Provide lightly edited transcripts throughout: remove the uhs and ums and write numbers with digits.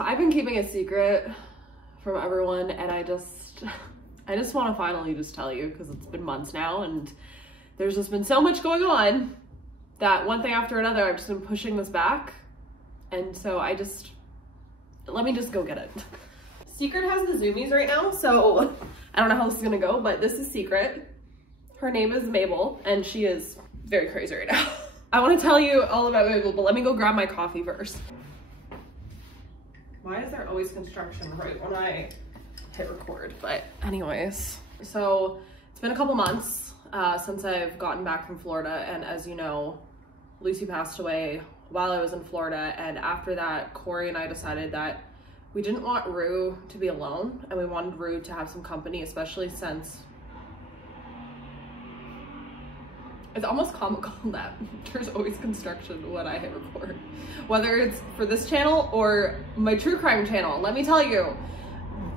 So I've been keeping a secret from everyone, and I just want to finally just tell you, because it's been months now and there's just been so much going on that one thing after another I've just been pushing this back. And so let me just go get it. Secret has the zoomies right now, so I don't know how this is gonna go, but this is Secret. Her name is Mabel, and she is very crazy right now. I want to tell you all about Mabel, but let me go grab my coffee first. Why is there always construction right when I hit record? But anyways, so it's been a couple months since I've gotten back from Florida, and as you know, Lucy passed away while I was in Florida, and after that, Corey and I decided that we didn't want Rue to be alone, and we wanted Rue to have some company, especially since it's almost comical that there's always construction when I hit record. Whether it's for this channel or my true crime channel, let me tell you,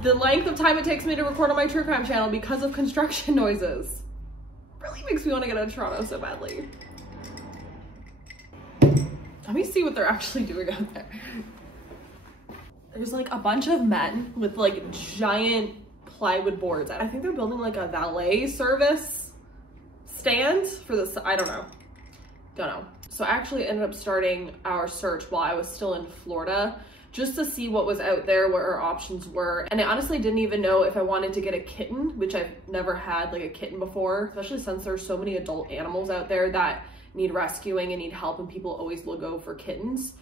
the length of time it takes me to record on my true crime channel because of construction noises really makes me want to get out of Toronto so badly. Let me see what they're actually doing out there. There's like a bunch of men with like giant plywood boards. I think they're building like a valet service stand for this. I don't know. So I actually ended up starting our search while I was still in Florida, just to see what was out there, what our options were. And I honestly didn't even know if I wanted to get a kitten, which I've never had like a kitten before, especially since there's so many adult animals out there that need rescuing and need help, and people always will go for kittens.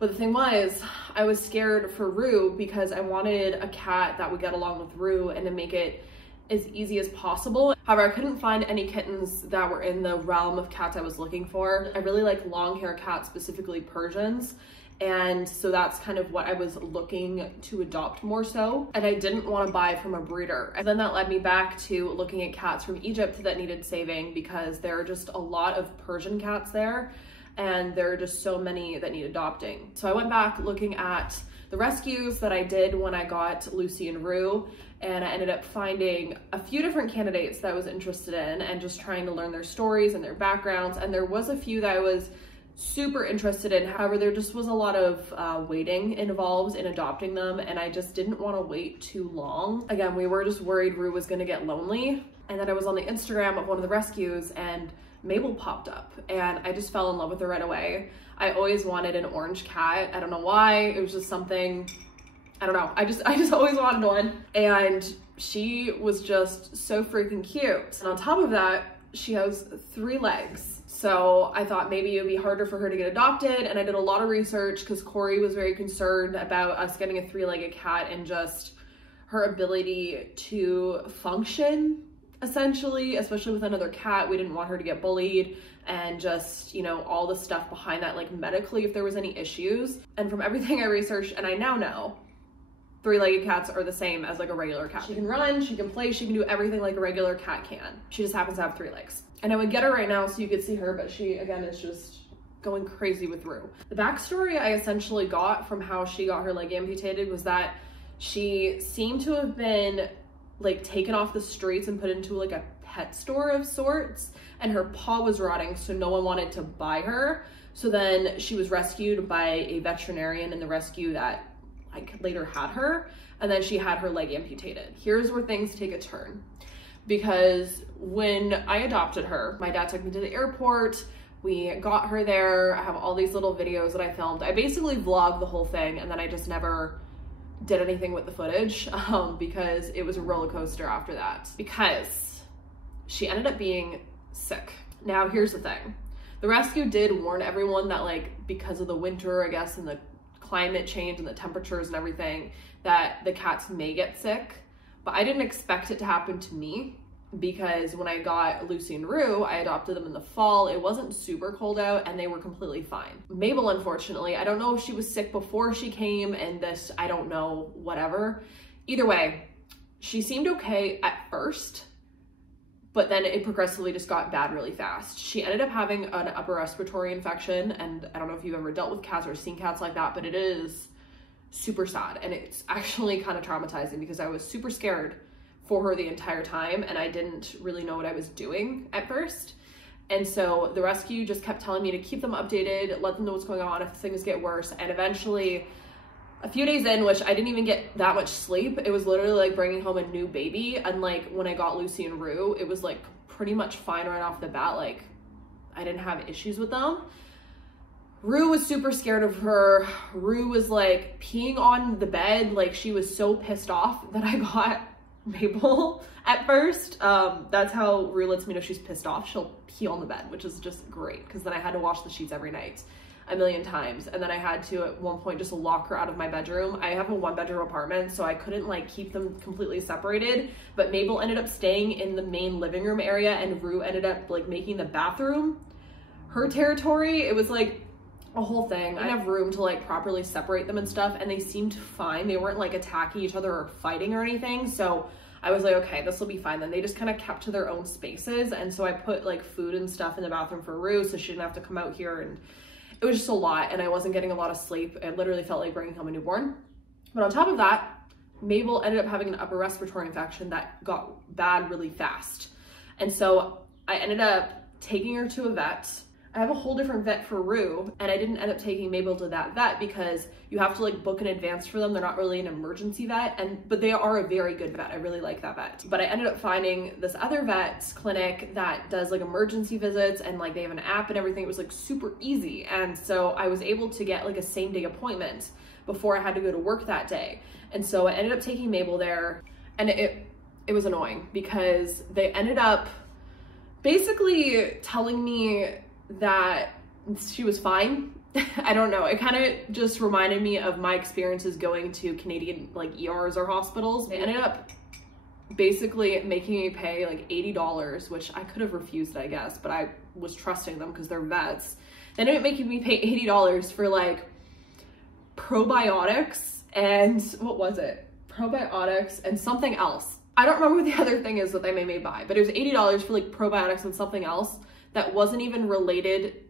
But the thing was, I was scared for Rue because I wanted a cat that would get along with Rue and to make it as easy as possible. However, I couldn't find any kittens that were in the realm of cats I was looking for. I really like long hair cats, specifically Persians. And so that's kind of what I was looking to adopt more so. And I didn't want to buy from a breeder. And then that led me back to looking at cats from Egypt that needed saving, because there are just a lot of Persian cats there, and there are just so many that need adopting. So I went back looking at the rescues that I did when I got Lucy and Rue, and I ended up finding a few different candidates that I was interested in and just trying to learn their stories and their backgrounds. And there was a few that I was super interested in. However, there just was a lot of waiting involved in adopting them, and I just didn't want to wait too long. Again, we were just worried Rue was going to get lonely. And then I was on the Instagram of one of the rescues, and Mabel popped up, and I just fell in love with her right away. I always wanted an orange cat. I don't know why. It was just something, I don't know. I just always wanted one, and she was just so freaking cute. And on top of that, she has 3 legs. So I thought maybe it would be harder for her to get adopted, and I did a lot of research because Corey was very concerned about us getting a 3-legged cat and just her ability to function, essentially, especially with another cat. We didn't want her to get bullied and just, you know, all the stuff behind that, like medically, if there was any issues. And from everything I researched, and I now know, 3-legged cats are the same as like a regular cat. She can run, she can play, she can do everything like a regular cat can. She just happens to have 3 legs. And I would get her right now so you could see her, but she, again, is just going crazy with Rue. The backstory I essentially got from how she got her leg amputated was that she seemed to have been like taken off the streets and put into like a pet store of sorts, and her paw was rotting, so no one wanted to buy her. So then she was rescued by a veterinarian in the rescue that like later had her, and then she had her leg amputated. Here's where things take a turn, because when I adopted her, my dad took me to the airport, we got her there. I have all these little videos that I filmed. I basically vlogged the whole thing, and then I just never did anything with the footage because it was a roller coaster after that, because she ended up being sick. Now here's the thing, the rescue did warn everyone that like because of the winter, I guess, and the climate change and the temperatures and everything, that the cats may get sick, but I didn't expect it to happen to me, because when I got Lucy and Rue, I adopted them in the fall. It wasn't super cold out and they were completely fine. Mabel, unfortunately, I don't know if she was sick before she came and this, I don't know, whatever. Either way, she seemed okay at first, but then it progressively just got bad really fast. She ended up having an upper respiratory infection, and I don't know if you've ever dealt with cats or seen cats like that, but it is super sad, and it's actually kind of traumatizing because I was super scared for her the entire time, and I didn't really know what I was doing at first. And so the rescue just kept telling me to keep them updated, let them know what's going on if things get worse. And eventually a few days in, which I didn't even get that much sleep. It was literally like bringing home a new baby. And like when I got Lucy and Rue, it was like pretty much fine right off the bat. Like I didn't have issues with them. Rue was super scared of her. Rue was like peeing on the bed. Like she was so pissed off that I got Mabel at first. That's how Rue lets me know she's pissed off. She'll pee on the bed, which is just great because then I had to wash the sheets every night a million times. And then I had to at one point just lock her out of my bedroom. I have a 1-bedroom apartment, so I couldn't like keep them completely separated, but Mabel ended up staying in the main living room area and Rue ended up like making the bathroom her territory. It was like a whole thing. I didn't have room to like properly separate them and stuff, and they seemed fine. They weren't like attacking each other or fighting or anything. So I was like, okay, this will be fine. Then they just kind of kept to their own spaces. And so I put like food and stuff in the bathroom for Rue so she didn't have to come out here, and it was just a lot, and I wasn't getting a lot of sleep. It literally felt like bringing home a newborn. But on top of that, Mabel ended up having an upper respiratory infection that got bad really fast. And so I ended up taking her to a vet. I have a whole different vet for Rue, and I didn't end up taking Mabel to that vet because you have to like book in advance for them. They're not really an emergency vet, but they are a very good vet. I really like that vet. But I ended up finding this other vet clinic that does like emergency visits, and like they have an app and everything. It was like super easy. And so I was able to get like a same-day appointment before I had to go to work that day. And so I ended up taking Mabel there, and it was annoying because they ended up basically telling me that she was fine. I don't know. It kind of just reminded me of my experiences going to Canadian like ERs or hospitals. They ended up basically making me pay like $80, which I could have refused, I guess, but I was trusting them because they're vets. They ended up making me pay $80 for like probiotics and what was it? Probiotics and something else. I don't remember what the other thing is that they made me buy, but it was $80 for like probiotics and something else that wasn't even related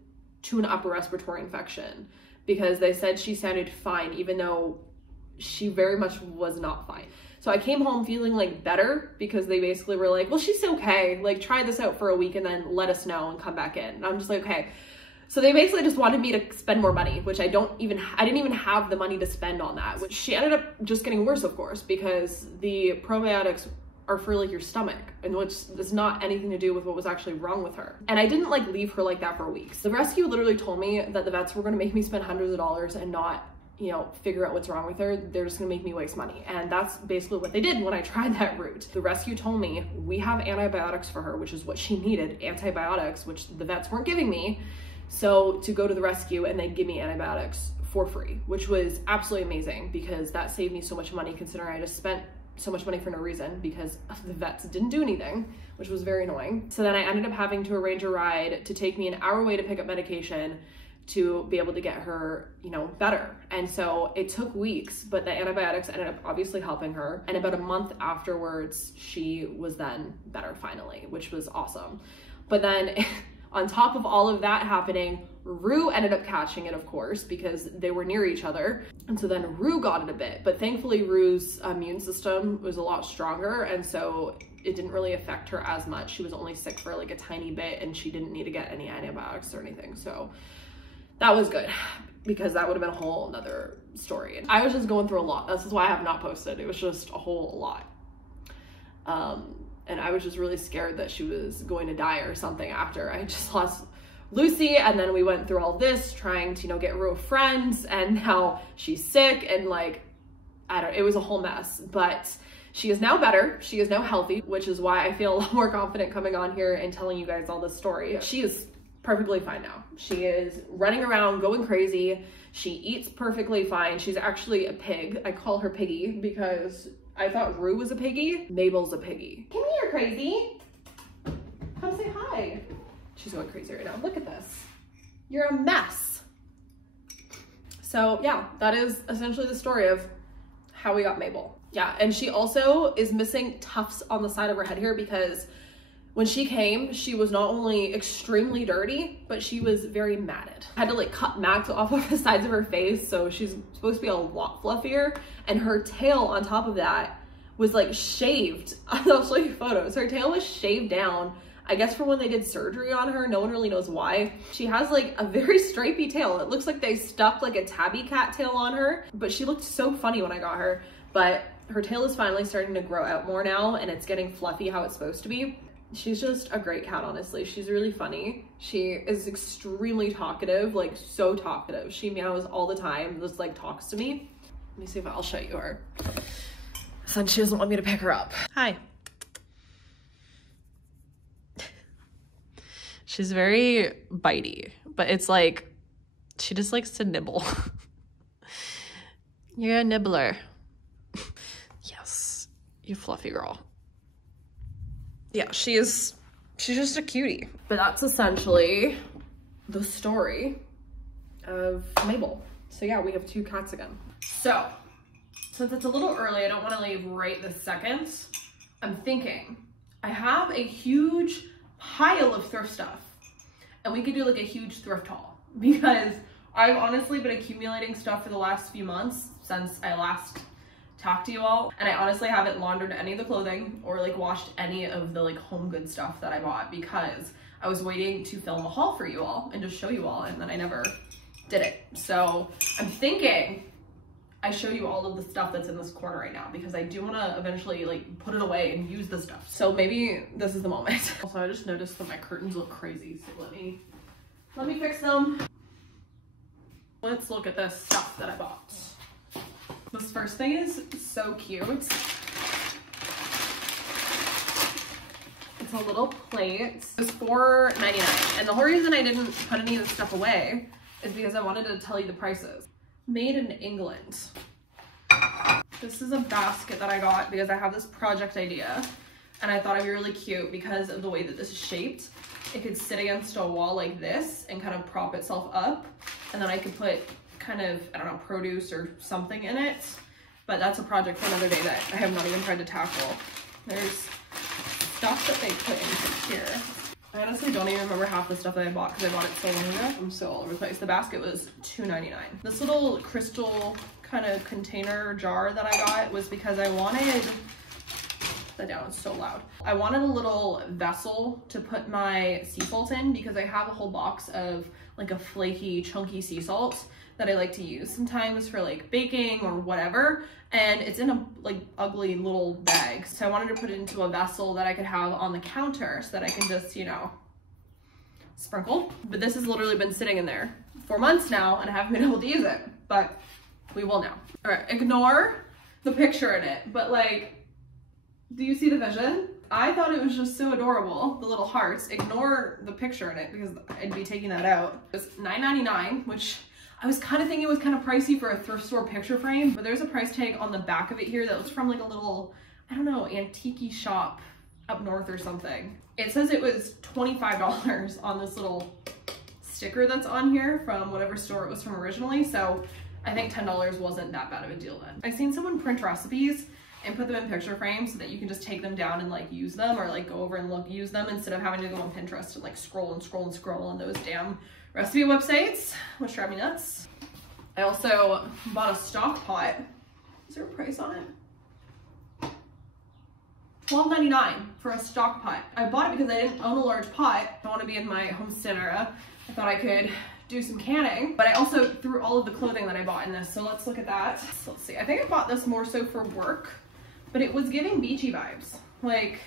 to an upper respiratory infection, because they said she sounded fine, even though she very much was not fine. So I came home feeling like better because they basically were like, well, she's okay. Like try this out for a week and then let us know and come back in. And I'm just like, okay. So they basically just wanted me to spend more money, which I didn't even have the money to spend on that, which she ended up just getting worse, of course, because the probiotics are for like your stomach, and which is not anything to do with what was actually wrong with her. And I didn't like leave her like that for weeks. The rescue literally told me that the vets were gonna make me spend hundreds of dollars and not, you know, figure out what's wrong with her. They're just gonna make me waste money. And that's basically what they did when I tried that route. The rescue told me we have antibiotics for her, which is what she needed, antibiotics, which the vets weren't giving me. So to go to the rescue and they'd give me antibiotics for free, which was absolutely amazing because that saved me so much money considering I just spent so much money for no reason because the vets didn't do anything, which was very annoying. So then I ended up having to arrange a ride to take me an hour away to pick up medication to be able to get her, you know, better. And so it took weeks, but the antibiotics ended up obviously helping her. And about a month afterwards, she was then better finally, which was awesome. But then on top of all of that happening, Rue ended up catching it, of course, because they were near each other. And so then Rue got it a bit, but thankfully Rue's immune system was a lot stronger. And so it didn't really affect her as much. She was only sick for like a tiny bit and she didn't need to get any antibiotics or anything. So that was good because that would have been a whole nother story. And I was just going through a lot. This is why I have not posted. It was just a whole lot. And I was just really scared that she was going to die or something after I just lost Lucy. And then we went through all this trying to, you know, get real friends, and now she's sick and like, it was a whole mess, but she is now better. She is now healthy, which is why I feel a lot more confident coming on here and telling you guys all this story. She is perfectly fine now. She is running around, going crazy. She eats perfectly fine. She's actually a pig. I call her Piggy because I thought Rue was a piggy. Mabel's a piggy. Come here, crazy. Come say hi. She's going crazy right now. Look at this. You're a mess. So yeah, that is essentially the story of how we got Mabel. Yeah, and she also is missing tufts on the side of her head here because when she came, she was not only extremely dirty, but she was very matted. I had to like cut mats off of the sides of her face, so she's supposed to be a lot fluffier, and her tail on top of that was like shaved. I'll show you photos. Her tail was shaved down I guess for when they did surgery on her. No one really knows why. She has like a very stripy tail. It looks like they stuck like a tabby cat tail on her, but she looked so funny when I got her. But her tail is finally starting to grow out more now, and it's getting fluffy how it's supposed to be. She's just a great cat, honestly. She's really funny. She is extremely talkative, like so talkative. She meows all the time, just like talks to me. Let me see if I'll show you her. Since she doesn't want me to pick her up. Hi. She's very bitey, but it's like, she just likes to nibble. You're a nibbler. Yes, you fluffy girl. Yeah, she's just a cutie. But that's essentially the story of Mabel. So yeah, we have 2 cats again. So, since it's a little early, I don't want to leave right this second. I'm thinking, I have a huge pile of thrift stuff, and we could do like a huge thrift haul, because I've honestly been accumulating stuff for the last few months since I last talked to you all, and I honestly haven't laundered any of the clothing or like washed any of the like home good stuff that I bought, because I was waiting to film a haul for you all and just show you all, and then I never did it. So I'm thinking I show you all of the stuff that's in this corner right now, because I do want to eventually like put it away and use the stuff. So maybe this is the moment. Also, I just noticed that my curtains look crazy, so let me fix them. Let's look at this stuff that I bought. This first thing is so cute. It's a little plate. It's $4.99, and the whole reason I didn't put any of this stuff away is because I wanted to tell you the prices. Made in England. This is a basket that I got because I have this project idea, and I thought it'd be really cute because of the way that this is shaped. It could sit against a wall like this and kind of prop itself up, and then I could put kind of, I don't know, produce or something in it. But that's a project for another day that I have not even tried to tackle. There's stuff that they put in here. I honestly don't even remember half the stuff that I bought because I bought it so long ago. I'm so all over the place. The basket was $2.99. This little crystal kind of container jar that I got was because I wanted, that down, it's so loud. I wanted a little vessel to put my sea salt in, because I have a whole box of like a flaky, chunky sea salt that I like to use sometimes for like baking or whatever, and it's in a like ugly little bag. So I wanted to put it into a vessel that I could have on the counter so that I can just, you know, sprinkle. But this has literally been sitting in there for months now, and I haven't been able to use it, but we will now. All right, ignore the picture in it, but like, do you see the vision? I thought it was just so adorable, the little hearts. Ignore the picture in it because I'd be taking that out. It was $9.99, which I was kind of thinking it was kind of pricey for a thrift store picture frame, but there's a price tag on the back of it here that was from like a little, I don't know, antique shop up north or something. It says it was $25 on this little sticker that's on here from whatever store it was from originally, so I think $10 wasn't that bad of a deal then. I've seen someone print recipes and put them in picture frames so that you can just take them down and like use them, or like go over and use them instead of having to go on Pinterest and like scroll and scroll and scroll on those damn recipe websites, which drive me nuts. I also bought a stock pot. Is there a price on it? $12.99 for a stock pot. I bought it because I didn't own a large pot. I want to be in my homestead era. I thought I could do some canning, but I also threw all of the clothing that I bought in this. So let's look at that. So let's see. I think I bought this more so for work, but it was giving beachy vibes. Like,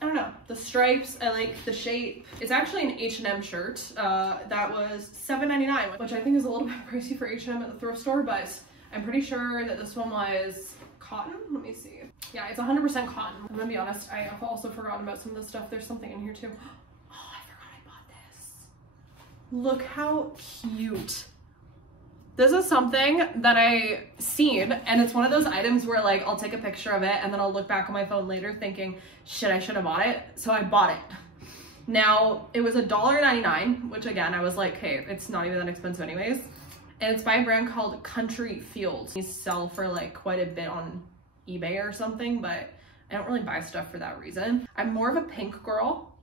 I don't know, the stripes, I like the shape. It's actually an H&M shirt that was $7.99, which I think is a little bit pricey for H&M at the thrift store, but I'm pretty sure that this one was cotton. Let me see. Yeah, it's 100% cotton. I'm gonna be honest, I have also forgotten about some of this stuff. There's something in here too. Oh, I forgot I bought this. Look how cute. This is something that I seen, and it's one of those items where like I'll take a picture of it and then I'll look back on my phone later thinking, shit, I should have bought it. So I bought it. Now it was $1.99, which again, I was like, hey, it's not even that expensive anyways. And it's by a brand called Country Fields. These sell for like quite a bit on eBay or something, but I don't really buy stuff for that reason. I'm more of a pink girl,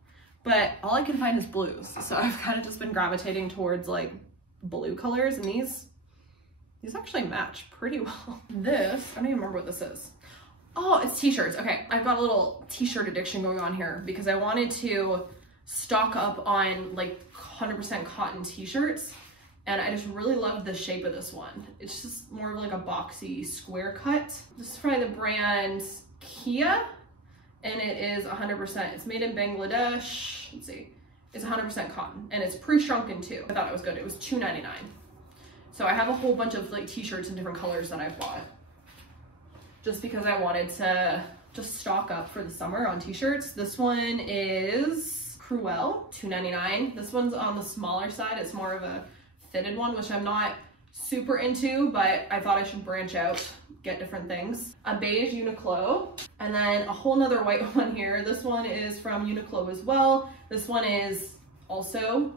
but all I can find is blues. So I've kind of just been gravitating towards like blue colors, and these actually match pretty well. This, I don't even remember what this is. Oh, it's t-shirts. Okay, I've got a little t-shirt addiction going on here because I wanted to stock up on like 100% cotton t-shirts, and I just really loved the shape of this one. It's just more of like a boxy square cut. This is by the brand Kia, and it is 100%. It's made in Bangladesh. Let's see. It's 100% cotton, and it's pre-shrunken too. I thought it was good. It was $2.99. So I have a whole bunch of like t-shirts in different colors that I've bought, just because I wanted to just stock up for the summer on t-shirts. This one is Cruel, $2.99. This one's on the smaller side. It's more of a fitted one, which I'm not super into, but I thought I should branch out, get different things. A beige Uniqlo, and then a whole nother white one here. This one is from Uniqlo as well. This one is also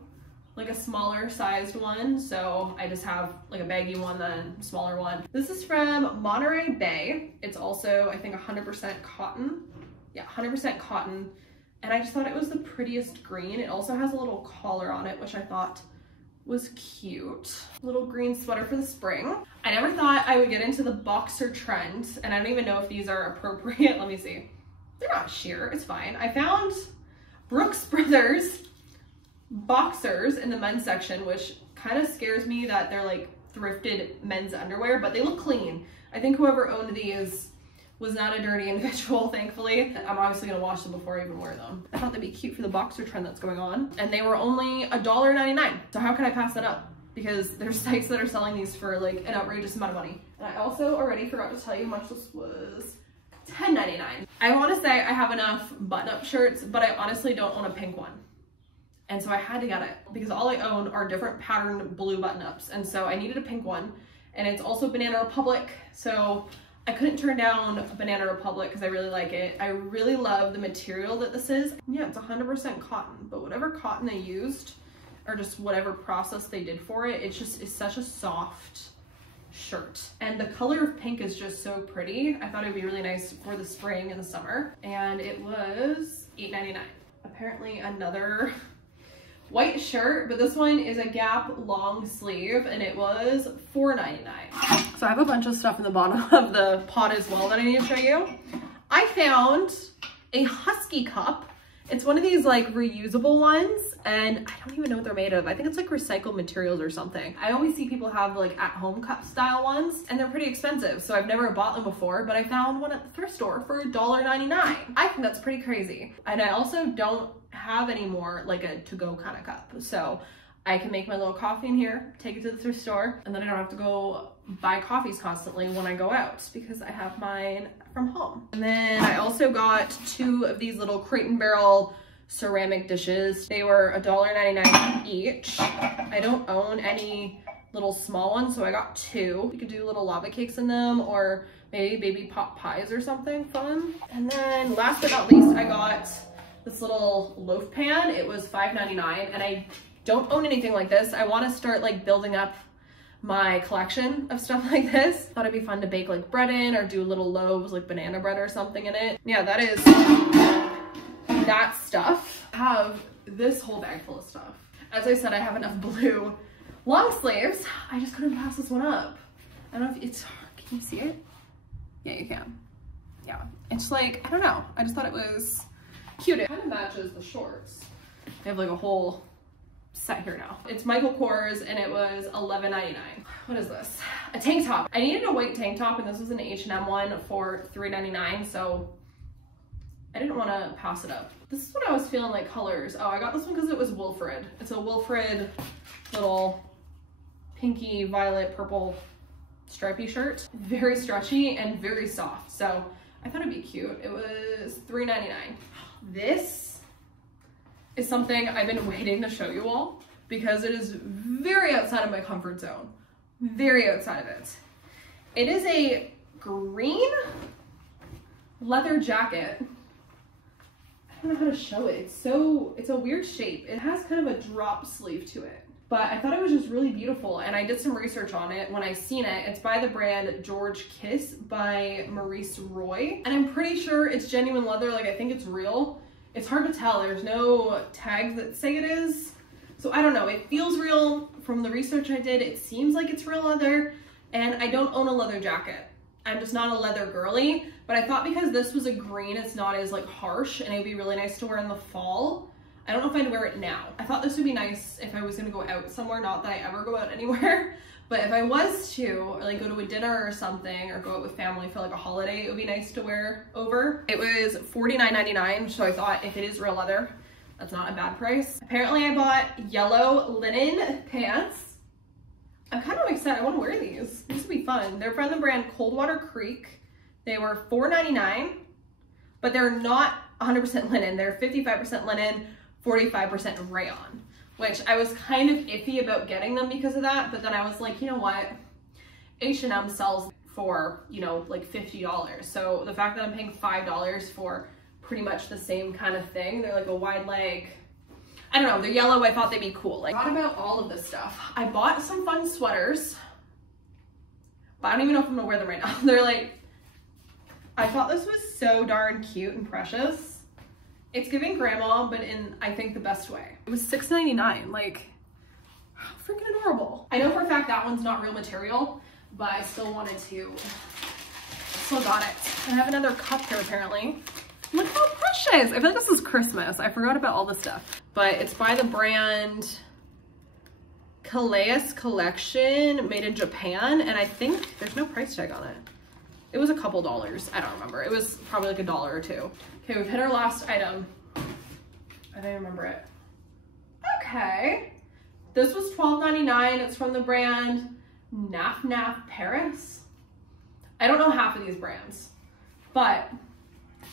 like a smaller sized one, so I just have like a baggy one, then a smaller one. This is from Monterey Bay. It's also, I think, 100% cotton. Yeah, 100% cotton. And I just thought it was the prettiest green. It also has a little collar on it, which I thought was cute. Little green sweater for the spring. I never thought I would get into the boxer trend, and I don't even know if these are appropriate. Let me see. They're not sheer, it's fine. I found Brooks Brothers boxers in the men's section, which kind of scares me that they're like thrifted men's underwear, but they look clean. I think whoever owned these was not a dirty individual, thankfully. I'm obviously gonna wash them before I even wear them. I thought they'd be cute for the boxer trend that's going on. And they were only $1.99. So how can I pass that up? Because there's sites that are selling these for like an outrageous amount of money. And I also already forgot to tell you how much this was. $10.99. I wanna say I have enough button-up shirts, but I honestly don't own a pink one. And so I had to get it because all I own are different patterned blue button-ups. And so I needed a pink one, and it's also Banana Republic. So I couldn't turn down Banana Republic because I really like it. I really love the material that this is. Yeah, it's 100% cotton, but whatever cotton they used, or just whatever process they did for it, it's such a soft shirt. And the color of pink is just so pretty. I thought it'd be really nice for the spring and the summer. And it was $8.99. Apparently another white shirt, but this one is a Gap long sleeve, and it was $4.99. So I have a bunch of stuff in the bottom of the pot as well that I need to show you. I found a Husky cup. It's one of these like reusable ones, and I don't even know what they're made of. I think it's like recycled materials or something. I always see people have like at-home cup style ones, and they're pretty expensive, so I've never bought them before, but I found one at the thrift store for $1.99. I think that's pretty crazy. And I also don't have any more like a to-go kind of cup, so I can make my little coffee in here, take it to the thrift store, and then I don't have to go buy coffees constantly when I go out because I have mine from home. And then I also got 2 of these little Crate and Barrel ceramic dishes. They were $1.99 each. I don't own any little small ones, so I got 2. You could do little lava cakes in them, or maybe baby pot pies or something fun. And then last but not least, I got this little loaf pan. It was $5.99, and I don't own anything like this. I want to start like building up my collection of stuff like this. Thought it'd be fun to bake like bread in, or do little loaves like banana bread or something in it. Yeah, that is that stuff. I have this whole bag full of stuff. As I said, I have enough blue long sleeves. I just couldn't pass this one up. I don't know if it's, can you see it? Yeah, you can. Yeah, it's like, I don't know. I just thought it was cute. It kind of matches the shorts. They have like a whole set here now. It's Michael Kors, and it was $11.99. What is this? A tank top. I needed a white tank top, and this was an H&M one for $3.99, so I didn't want to pass it up. This is what I was feeling like colors. Oh, I got this one because it was Wilfred. It's a Wilfred little pinky, violet, purple stripy shirt. Very stretchy and very soft, so I thought it'd be cute. It was $3.99. This is something I've been waiting to show you all because it is very outside of my comfort zone. Very outside of it. It is a green leather jacket. I don't know how to show it. It's a weird shape. It has kind of a drop sleeve to it, but I thought it was just really beautiful, and I did some research on it when I seen it. It's by the brand George Kiss by Maurice Roy, and I'm pretty sure it's genuine leather. Like, I think it's real. It's hard to tell. There's no tags that say it is. So I don't know. It feels real from the research I did. It seems like it's real leather, and I don't own a leather jacket. I'm just not a leather girly, but I thought because this was a green, it's not as like harsh and it would be really nice to wear in the fall. I don't know if I'd wear it now. I thought this would be nice if I was gonna go out somewhere, not that I ever go out anywhere, but if I was to, or like go to a dinner or something, or go out with family for like a holiday, it would be nice to wear over. It was $49.99, so I thought if it is real leather, that's not a bad price. Apparently I bought yellow linen pants. I'm kind of excited, I wanna wear these. These would be fun. They're from the brand Coldwater Creek. They were $4.99, but they're not 100% linen. They're 55% linen, 45% rayon, which I was kind of iffy about getting them because of that, but then I was like, you know what? H&M sells for, you know, like $50. So the fact that I'm paying $5 for pretty much the same kind of thing, they're like a wide leg, I don't know, they're yellow, I thought they'd be cool. Like, I thought about all of this stuff. I bought some fun sweaters, but I don't even know if I'm gonna wear them right now. They're like, I thought this was so darn cute and precious. It's giving grandma, but in, I think, the best way. It was $6.99, like, how freaking adorable. I know for a fact that one's not real material, but I still wanted to, still got it. I have another cup here apparently. Look how precious. I feel like this is Christmas. I forgot about all this stuff, but it's by the brand Calais Collection, made in Japan, and I think there's no price tag on it. It was a couple dollars, I don't remember. It was probably like $1 or $2. Okay, we've hit our last item. I don't remember it. Okay. This was $12.99. It's from the brand Naf Naf Paris. I don't know half of these brands, but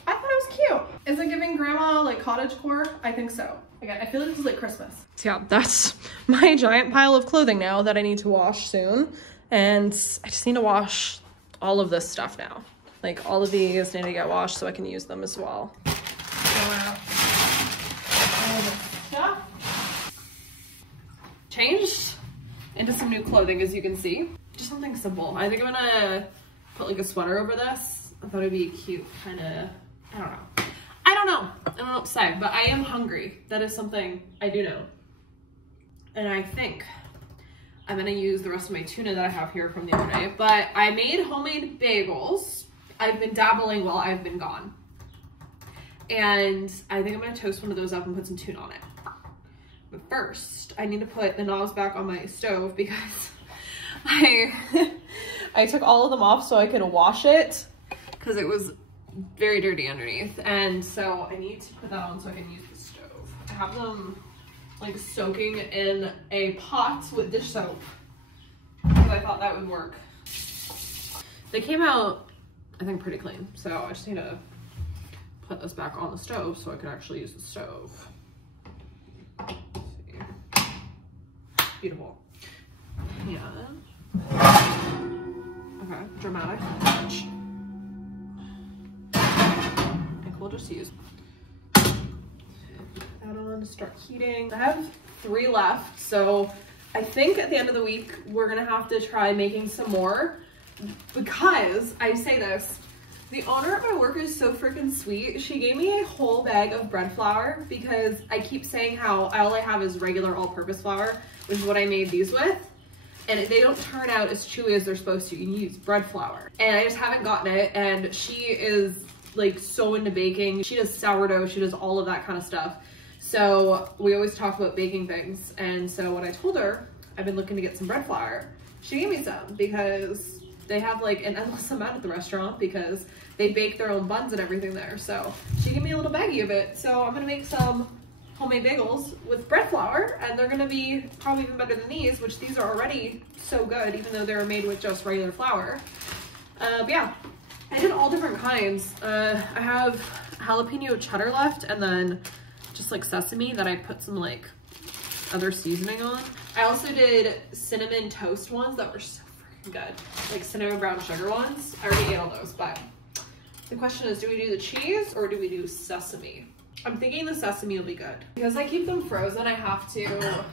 I thought it was cute. Is it giving grandma like cottagecore? I think so. Again, I feel like this is like Christmas. So yeah, that's my giant pile of clothing now that I need to wash soon. And I just need to wash all of this stuff now. Like all of these need to get washed so I can use them as well. Changed into some new clothing, as you can see. Just something simple. I think I'm gonna put like a sweater over this. I thought it'd be cute, kind of, I don't know. I don't know what to say, but I am hungry. That is something I do know. And I think I'm gonna use the rest of my tuna that I have here from the other day, but I made homemade bagels. I've been dabbling while I've been gone. And I think I'm gonna toast one of those up and put some tuna on it. But first, I need to put the knobs back on my stove because I took all of them off so I could wash it because it was very dirty underneath. And so I need to put that on so I can use the stove. I have them like soaking in a pot with dish soap because I thought that would work. They came out, I think, pretty clean. So I just need to put this back on the stove so I can actually use the stove. Let's see. Beautiful. Yeah. Okay, dramatic. I think we'll just use that on to start heating. I have 3 left, so I think at the end of the week we're gonna have to try making some more because I say this, the owner at my work is so freaking sweet. She gave me a whole bag of bread flour because I keep saying how all I have is regular all-purpose flour, which is what I made these with. And they don't turn out as chewy as they're supposed to. You use bread flour. And I just haven't gotten it. And she is like so into baking. She does sourdough. She does all of that kind of stuff. So we always talk about baking things. And so when I told her I've been looking to get some bread flour, she gave me some because they have like an endless amount at the restaurant because they bake their own buns and everything there. So she gave me a little baggie of it. So I'm gonna make some homemade bagels with bread flour, and they're gonna be probably even better than these, which these are already so good, even though they're made with just regular flour. But yeah, I did all different kinds. I have jalapeno cheddar left, and then just like sesame that I put some like other seasoning on. I also did cinnamon toast ones that were so freaking good, like cinnamon brown sugar ones. I already ate all those, but the question is, do we do the cheese or do we do sesame? I'm thinking the sesame will be good. Because I keep them frozen, I have to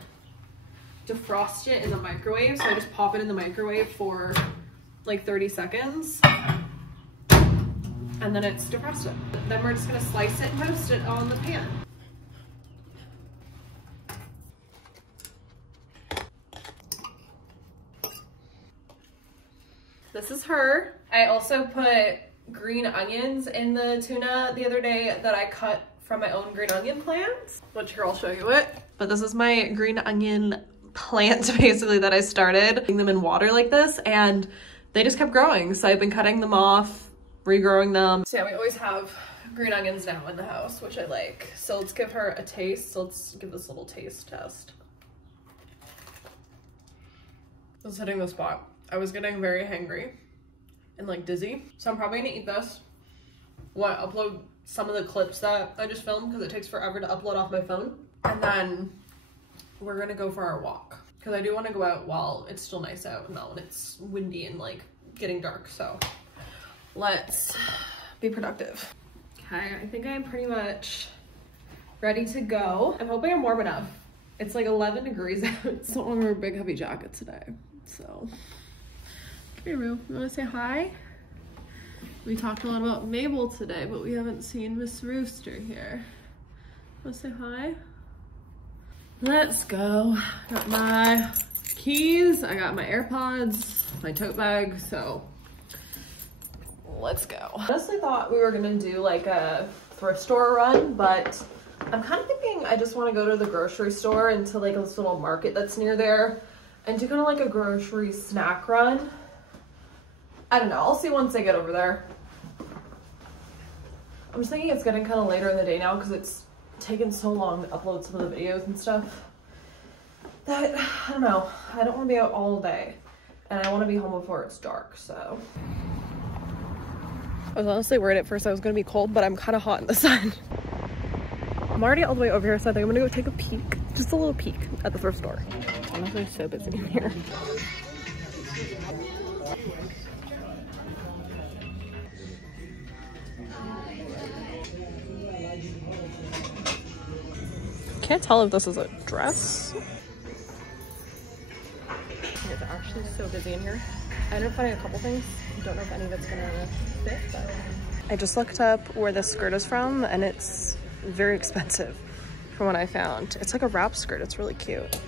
defrost it in the microwave. So I just pop it in the microwave for like 30 seconds. And then it's defrosted. Then we're just gonna slice it and toast it on the pan. This this is her. I also put green onions in the tuna the other day that I cut from my own green onion plants, which here I'll show you it. But this is my green onion plants basically that I started, putting them in water like this, and they just kept growing. So I've been cutting them off, regrowing them. So yeah, we always have green onions now in the house, which I like. So let's give her a taste. So let's give this little taste test. I was hitting the spot. I was getting very hangry and like dizzy. So I'm probably gonna eat this. Upload some of the clips that I just filmed because it takes forever to upload off my phone. And then we're gonna go for our walk because I do want to go out while it's still nice out and not when it's windy and like getting dark. So let's be productive. Okay, I think I'm pretty much ready to go. I'm hoping I'm warm enough. It's like 11 degrees out. So I'm wearing a big heavy jacket today. So, hey Rue, you wanna say hi? We talked a lot about Mabel today, but we haven't seen Miss Rooster here. Wanna say hi? Let's go. Got my keys, I got my AirPods, my tote bag, so let's go. I honestly thought we were gonna do like a thrift store run, but I'm kind of thinking I just want to go to the grocery store and to like this little market that's near there and do kind of like a grocery snack run. I don't know, I'll see once I get over there. I'm just thinking it's getting kind of later in the day now because it's taken so long to upload some of the videos and stuff that, I don't know, I don't want to be out all day and I want to be home before it's dark, so. I was honestly worried at first I was going to be cold, but I'm kind of hot in the sun. I'm already all the way over here, so I think I'm gonna go take a peek, just a little peek at the thrift store. It's honestly so busy in here. Can't tell if this is a dress. It's actually so busy in here. I ended up finding a couple things. Don't know if any of it's gonna fit, but. I just looked up where this skirt is from, and it's very expensive from what I found. It's like a wrap skirt. It's really cute.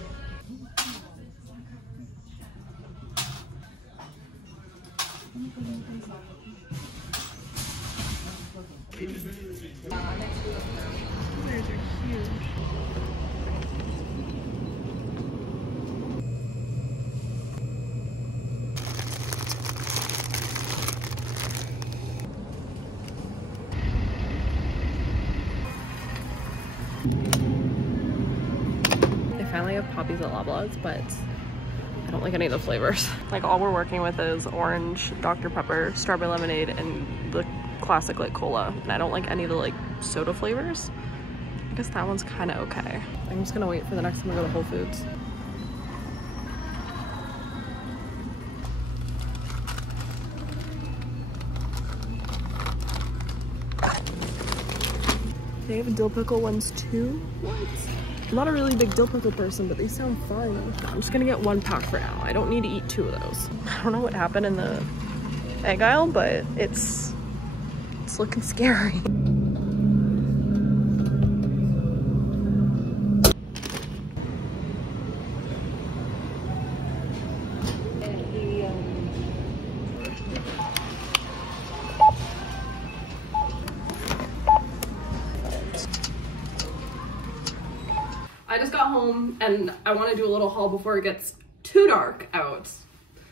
They finally have poppies at Loblaws, but I don't like any of the flavors. Like all we're working with is orange, Dr. Pepper, strawberry lemonade, and the classic like cola. And I don't like any of the like soda flavors. I guess that one's kind of okay. I'm just gonna wait for the next time I go to Whole Foods. They have dill pickle ones too? What? I'm not a really big dill pickle person, but they sound fun. I'm just gonna get one pack for now. I don't need to eat 2 of those. I don't know what happened in the egg aisle, but it's looking scary. I just got home and I want to do a little haul before it gets too dark out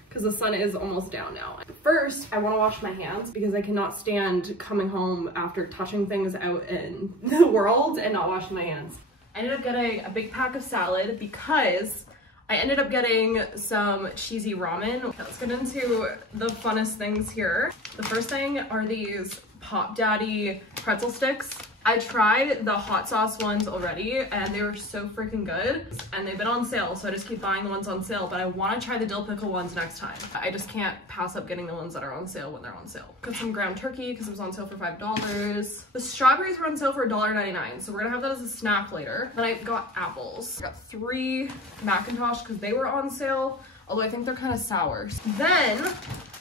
because the sun is almost down now. First, I want to wash my hands because I cannot stand coming home after touching things out in the world and not washing my hands. I ended up getting a big pack of salad because I ended up getting some cheesy ramen. Let's get into the funnest things here. The first thing are these Pop Daddy pretzel sticks. I tried the hot sauce ones already and they were so freaking good and they've been on sale, so I just keep buying the ones on sale, but I want to try the dill pickle ones next time. I just can't pass up getting the ones that are on sale when they're on sale. Got some ground turkey because it was on sale for $5. The strawberries were on sale for $1.99, so we're gonna have that as a snack later. Then I got apples. I got 3 Macintosh because they were on sale, although I think they're kind of sour. Then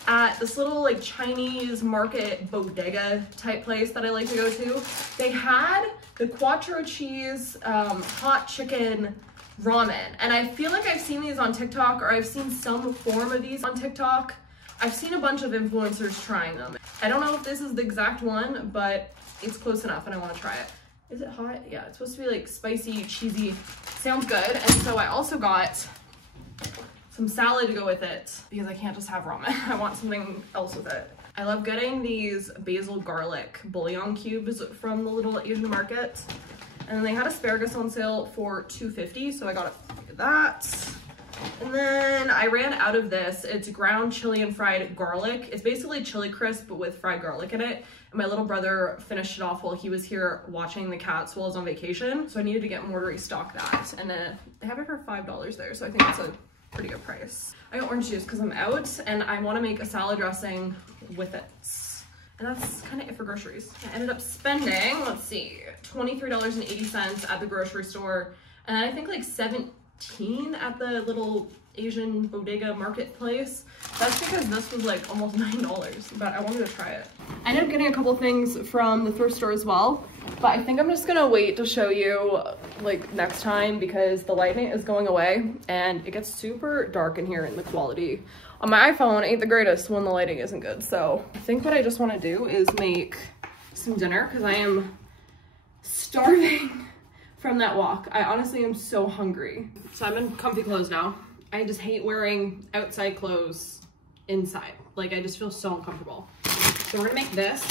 at this little like Chinese market bodega type place that I like to go to, they had the quattro cheese hot chicken ramen. And I feel like I've seen these on TikTok, or I've seen some form of these on TikTok I've seen a bunch of influencers trying them. I don't know if this is the exact one, but it's close enough and I want to try it. Is it hot? Yeah, it's supposed to be like spicy, cheesy. Sounds good. And so I also got some salad to go with it because I can't just have ramen. I want something else with it. I love getting these basil garlic bouillon cubes from the little Asian market. And they had asparagus on sale for $2.50, so I got that. And then I ran out of this. It's ground chili and fried garlic. It's basically chili crisp, but with fried garlic in it. And my little brother finished it off while he was here watching the cats while I was on vacation. So I needed to get more to restock that. And they have it for $5 there, so I think that's a pretty good price. I got orange juice because I'm out and I want to make a salad dressing with it. And that's kind of it for groceries. I ended up spending, let's see, $23.80 at the grocery store. And I think like 17 at the little Asian bodega marketplace. That's because this was like almost $9, but I wanted to try it. I ended up getting a couple things from the thrift store as well, but I think I'm just gonna wait to show you like next time because the lighting is going away and it gets super dark in here and the quality on my iPhone ain't the greatest when the lighting isn't good. So I think what I just want to do is make some dinner because I am starving from that walk. I honestly am so hungry. So I'm in comfy clothes now. I just hate wearing outside clothes inside. Like I just feel so uncomfortable. So we're gonna make this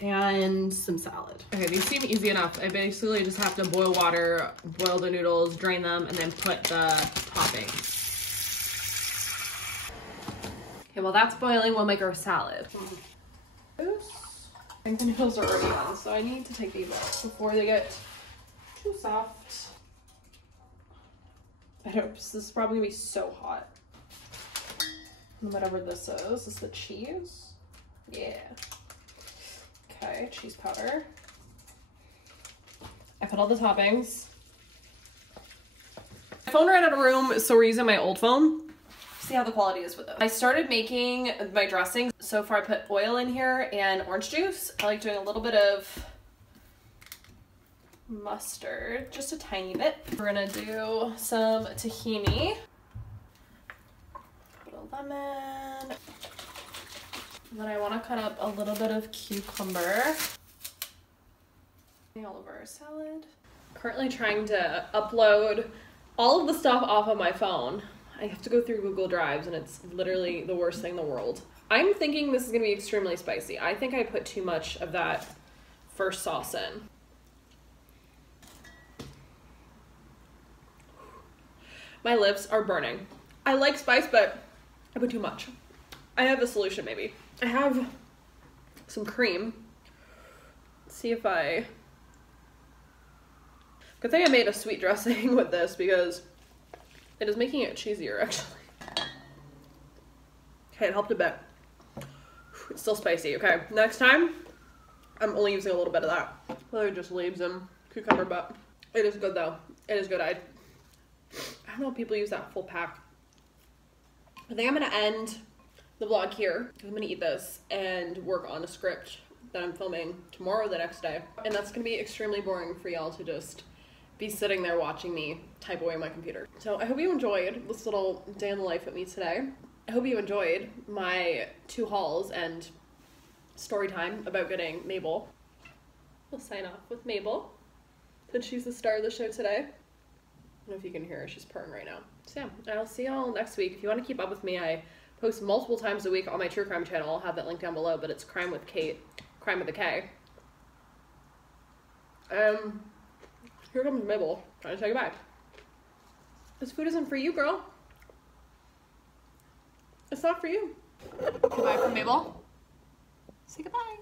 and some salad. Okay, these seem easy enough. I basically just have to boil water, boil the noodles, drain them, and then put the toppings. Okay, while that's boiling, we'll make our salad. I think the noodles are already on, so I need to take these out before they get too soft. I don't, this is probably gonna be so hot. And whatever this is the cheese? Yeah. Okay, cheese powder. I put all the toppings. My phone ran out of room, so we're using my old phone. See how the quality is with this. I started making my dressing. So far I put oil in here and orange juice. I like doing a little bit of mustard, just a tiny bit. We're gonna do some tahini. Put a lemon. And then I wanna cut up a little bit of cucumber. All over our salad. Currently trying to upload all of the stuff off of my phone. I have to go through Google Drives and it's literally the worst thing in the world. I'm thinking this is gonna be extremely spicy. I think I put too much of that first sauce in. My lips are burning. I like spice, but I put too much. I have a solution maybe. I have some cream. Let's see if good thing I made a sweet dressing with this because it is making it cheesier, actually. Okay, it helped a bit. It's still spicy. Okay, next time, I'm only using a little bit of that. Whether it just leaves and cucumber, but it is good though. It is good. I don't know if people use that full pack. I think I'm gonna end the vlog here. I'm gonna eat this and work on a script that I'm filming tomorrow or the next day. And that's gonna be extremely boring for y'all to just be sitting there watching me type away on my computer. So I hope you enjoyed this little day in the life with me today. I hope you enjoyed my 2 hauls and story time about getting Mabel. We'll sign off with Mabel, since she's the star of the show today. I don't know if you can hear her, she's purring right now. So yeah, I'll see y'all next week. If you want to keep up with me, I post multiple times a week on my true crime channel. I'll have that link down below, but it's Crime with Kate, Crime with a K. Here comes Mabel, trying to say goodbye. This food isn't for you, girl. It's not for you. Goodbye from Mabel. Say goodbye.